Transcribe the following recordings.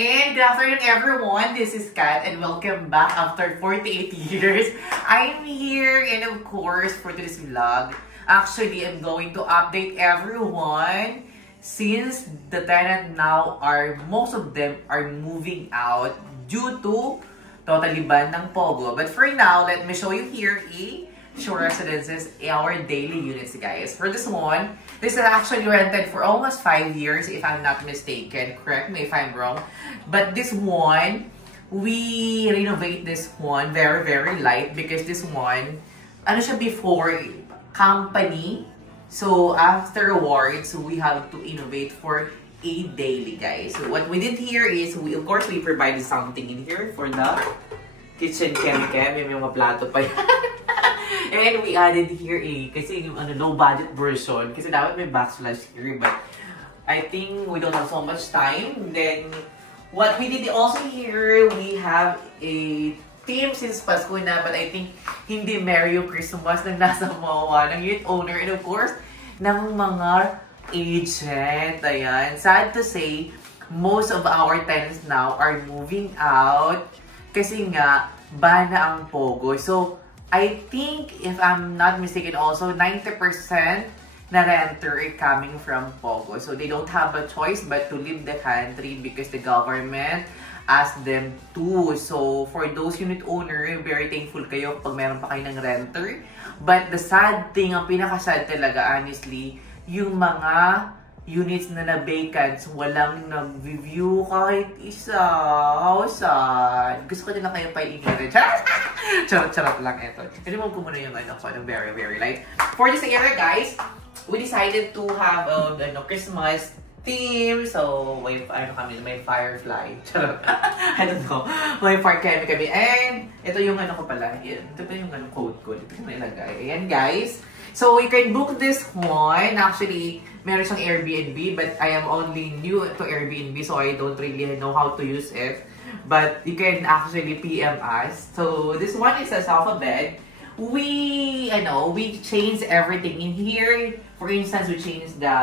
And good afternoon everyone, this is Kat and welcome back after 48 years. I'm here and of course for today's vlog, actually I'm going to update everyone since the tenant now most of them are moving out due to totally ban ng Pogo. But for now, let me show you here Shore Residences, our daily units, guys. For this one, this is actually rented for almost 5 years, if I'm not mistaken. Correct me if I'm wrong. But this one, we renovate this one very, very light because this one, ano siya before, company. So, afterwards, we have to innovate for a daily, guys. So, what we did here is, of course, we provided something in here for the kitchen chem-chem. May mga plato pa yan. And we added here kasi yung low budget version. Kasi dapat may backsplash here. But I think we don't have so much time. Then, what we did also here, we have a theme since Pasko na. But I think hindi Merry Christmas na nasa mawa ng unit owner. And of course, ng mga agent. Ayan. Sad to say, most of our tenants now are moving out. Kasi nga, ban na ang Pogo. So, I think, if I'm not mistaken also, 90% na renter are coming from Pogo. So, they don't have a choice but to leave the country because the government asked them to. So, for those unit owner, very thankful kayo pag meron pa kayo ng renter. But the sad thing, ang pinaka-sad talaga, honestly, yung mga units na na-vacant, walang nag-review kahit isa. How sad. Gusto ko din lang kayo pa i-encourage. Charot lang ito. Remove ko muna yung very, very light. For this area, guys, we decided to have a Christmas theme. So, may firefly. Charot. I don't know. May fire kami. And, ito yung ko pala. Ito pa yung code ko. Ito yung nilagay. Ayan, guys. So, you can book this one. Actually, meron siyang Airbnb, but I am only new to Airbnb, so I don't really know how to use it. But you can actually PM us. So, this one is a sofa bed. We changed everything in here. For instance, we changed the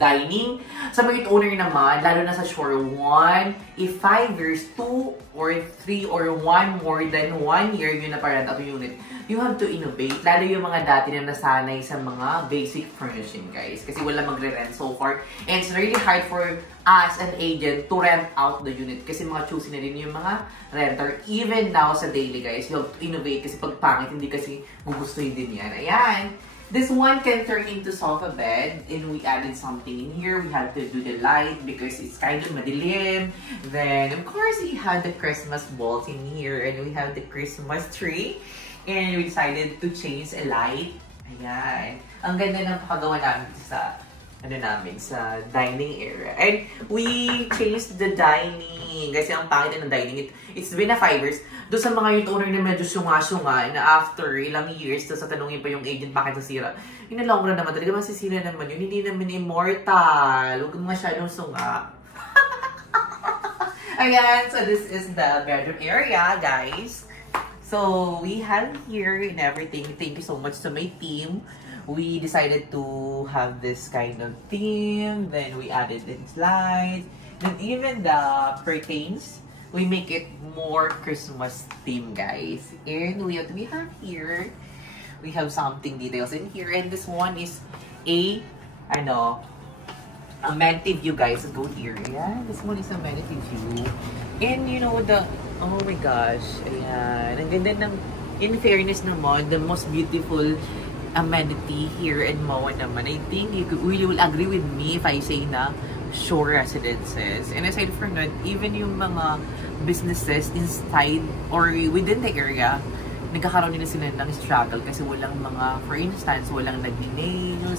dining. Sa mga owner naman, lalo na sa Shore 1, if 5 years, 2 or 3 or 1 more than 1 year yun na parang ato unit, you have to innovate. Lalo yung mga dati na nasanay sa mga basic furnishing, guys. Kasi wala magre-rent so far. And it's really hard for us, an agent, to rent out the unit. Kasi mga choosy na rin yung mga renter. Even now sa daily, guys, you have to innovate. Kasi pag pangit, hindi kasi gugustuhin din yan. Ayan. This one can turn into sofa bed, and we added something in here. We had to do the light because it's kind of madilim. Then, of course, we had the Christmas balls in here, and we have the Christmas tree. And we decided to change a light. Ayan. Ang ganda ng pakagawa namin sa sa dining area. And we changed the dining. Kasi ang pangit ng dining. It's been a 5 years. Doon sa mga unit owner na medyo syunga-syunga na after ilang years, sa tanongin pa yung agent bakit nasira. Yun na long run naman. Talaga masisira naman yun. Hindi naman immortal. Huwag masyadong sunga. Ayan. So this is the bedroom area, guys. So we have here and everything. Thank you so much to my team. We decided to have this kind of theme. Then we added the slides. Then even the curtains, we make it more Christmas theme, guys. And we have we have something details in here. And this one is a amenity view, guys. Go here. Yeah, this one is a amenity view. And you know oh my gosh, ayan. Ang ganda ng, in fairness naman, the most beautiful amenity here in MOA naman. I think you will agree with me if I say na Shore Residences. And aside from that, even yung mga businesses inside or within the area, nagkakaroon nila sila ng struggle kasi walang mga, for instance, walang nag-nails,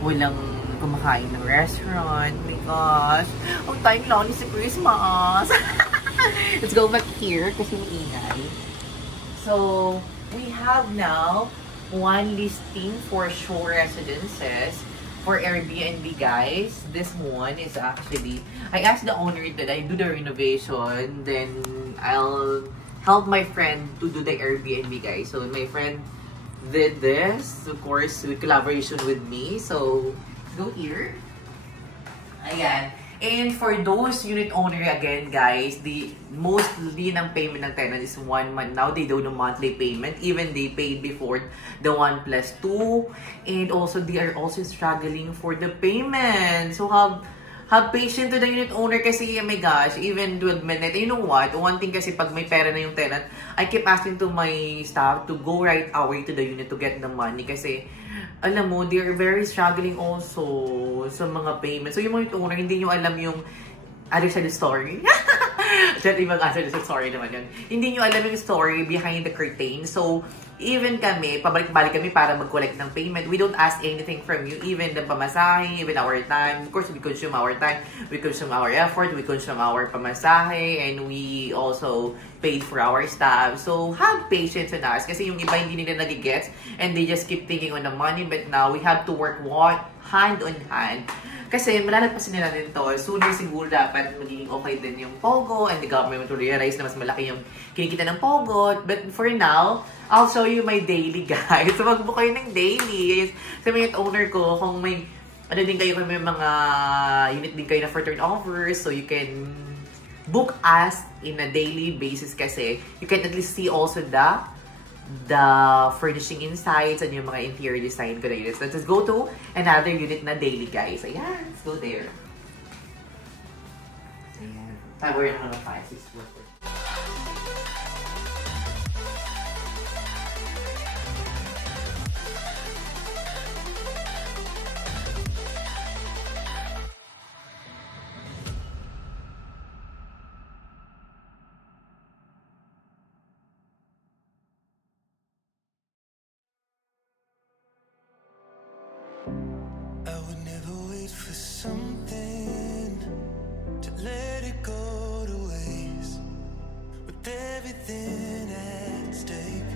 walang kumakain ng restaurant. Oh my gosh, ang time lang ni si Christmas. Let's go back here kasi maingay. So, we have now one listing for Shore Residences for Airbnb, guys. This one is actually, I asked the owner that I do the renovation, then I'll help my friend to do the Airbnb, guys. So my friend did this, of course, with collaboration with me. So, go here. Ayan. And for those unit owner again, guys, the mostly ng payment ng tenant is 1 month. Now they do the monthly payment. Even they paid before the 1+2. And also they are also struggling for the payment. So have patience to the unit owner kasi, oh my gosh, even 12 minutes. You know what? One thing kasi pag may pera na yung tenant, I keep asking to my staff to go right away to the unit to get the money kasi, alam mo, they are very struggling also sa mga payments. So yung mga unit owner, hindi nyo alam yung other side of the story. Diyan, ibang other side of the story naman yun. Hindi nyo alam yung story behind the curtain. So, even kami, pabalik-balik kami para mag-collect ng payment. We don't ask anything from you, even the pamasahe, even our time. Of course, we consume our time, we consume our effort, we consume our pamasahe, and we also paid for our staff. So, have patience on us. Kasi yung iba hindi nila nagigets, and they just keep thinking on the money. But now, we have to work hand on hand. Kasi malalagpasin nila din to. Sooner siguro dapat magiging okay din yung Pogo and the government will realize na mas malaki yung kinikita ng Pogo. But for now, I'll show you my daily, guys. So magbook kayo ng daily. Sa mga owner ko, kung may ano din kayo, kung may mga unit din kayo na for turnovers, so you can book us in a daily basis kasi you can at least see also the furnishing insights and yung mga interior design ko na units. Let's just go to another unit na daily, guys. Ayan, let's go there. Ayan. Tago rin naman ng 5, 6, 4, 4. For something to let it go to waste with everything at stake.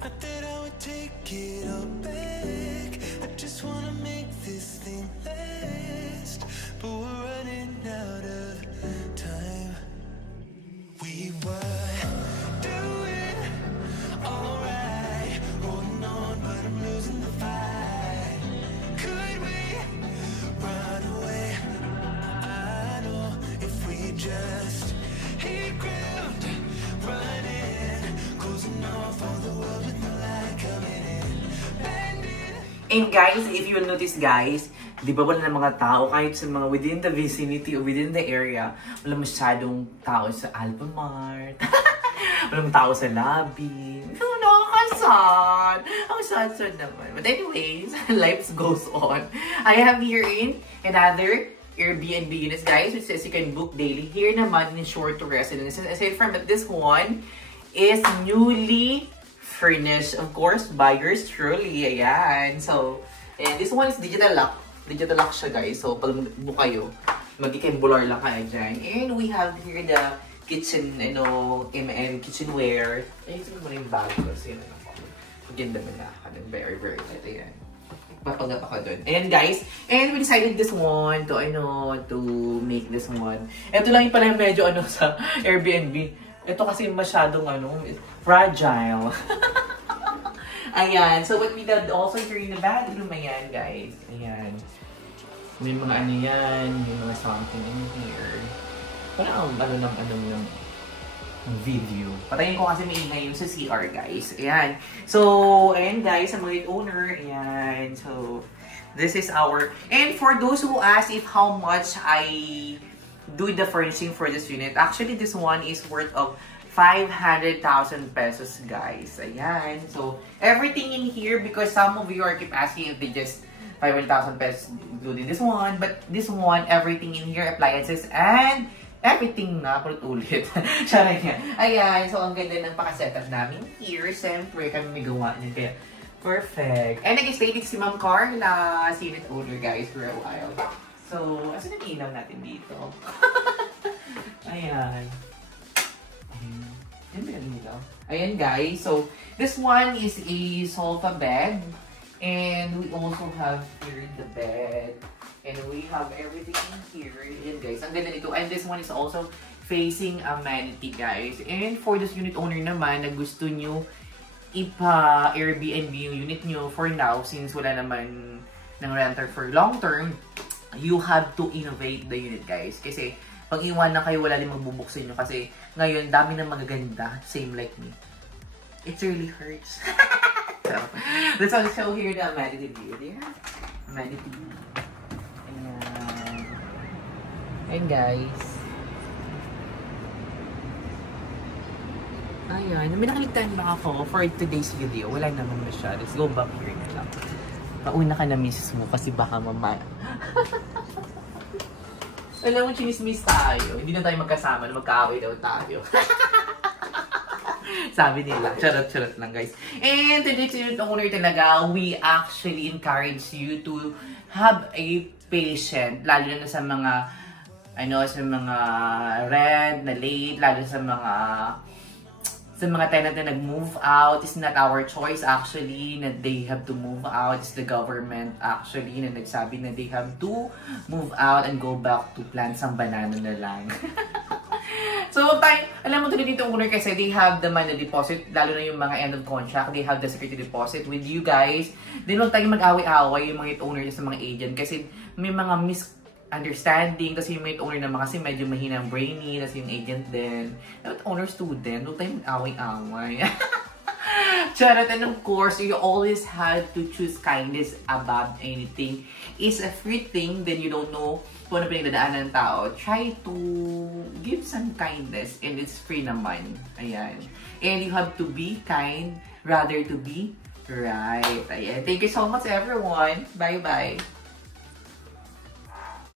Not that I would take it all back. I just wanna make this thing last, but we're running out of time. We were doing alright, holding on, but I'm losing the fight. Just hit ground, running, closing off all the world with the light coming in, bending. And guys, if you will notice, guys, di ba wala ng mga tao kahit sa mga within the vicinity or within the area, wala masyadong tao sa Alphamart. Walang tao sa lobby. So, nakakasad. Ang sad-sad naman. But anyways, life goes on. I have here in another Airbnb units, guys, which says you can book daily. Here naman in short to residence. Aside from that, this one is newly furnished, of course, by yours truly. Ayan. So, and this one is digital lock. Digital lock siya, guys. So, pag book kayo, magkikembular lang kayo dyan. And we have here the kitchen, kitchenware. Ayun, mo na yung bag ko. So, yun na ako. Maganda mo na. Very, very light. Ayan. Papagap ako dun. Ayan, guys. And we decided this one to make this one. Ito lang yung pala medyo sa Airbnb. Ito kasi masyadong fragile. Ayan. So what we did also here in the bedroom, ayan, guys. Ayan. May mga yan. May mga something in here. Parang ng video. Patayin ko kasi may ingay yung sa CR, guys. Ayan. So, ayan, guys, sa mga owner. Ayan. So, this is our... And for those who ask if how much I do the furnishing for this unit, actually, this one is worth of 500,000 pesos, guys. Ayan. So, everything in here, because some of you are keep asking if they just 500,000 pesos including this one. But this one, everything in here, appliances, and everything na, ulit. Charay nga. Ayan, so ang ganda ng paka-setup namin here. Siyempre, kami may gawa niya. Kaya, perfect. And nag-stay dito si Ma'am Carla, si unit owner, guys, for a while. So, asan ang ilaw natin dito? Ayan. Ayan ba yung ilaw? Ayan, guys. So, this one is a sofa bed. And we also have here the bed. And we have everything in here. Ayan, guys. Ang ganda nito. And this one is also facing amenity, guys. And for this unit owner naman na gusto nyo ipa-Airbnb yung unit nyo for now since wala naman ng renter for long term, you have to innovate the unit, guys. Kasi pag iwan na kayo, wala din magbubuksin nyo. Kasi ngayon, dami na magaganda. Same like me. It really hurts. So, let's also show here the amenity view. There. Amenity view. Ayan, guys. Ayan. May nakalitan ba ako for today's video? Wala naman masyado. Let's go back here na lang. Pauna ka na, misis mo, kasi baka mamaya. Alam mo, chinismis tayo. Hindi na tayo magkasama na magkaaway daw tayo. Sabi nila. Charot lang, guys. And today's owner talaga, we actually encourage you to have a patient, lalo na sa mga sa mga rent na late, lalo sa mga tenant na nag-move out. It's not our choice actually na they have to move out. It's the government actually na nagsabi na they have to move out and go back to plant some banana na lang. So, alam mo tuloy dito ang owner kasi they have the money deposit, lalo na yung mga end of contract, they have the security deposit with you guys. Then, huwag tayong mag-away-away yung mga owner sa mga agent kasi may mga misunderstanding, kasi yung mga owner naman kasi medyo mahina ang brainy, kasi yung agent din. Dapat owner-student, huwag tayong mag-away-away. Charot, and of course, you always have to choose kindness above anything. It's a free thing, then you don't know kung ano pinagdadaanan ng tao. Try to give some kindness, and it's free naman. Ayan. And you have to be kind rather to be right. Ayan. Thank you so much, everyone. Bye-bye.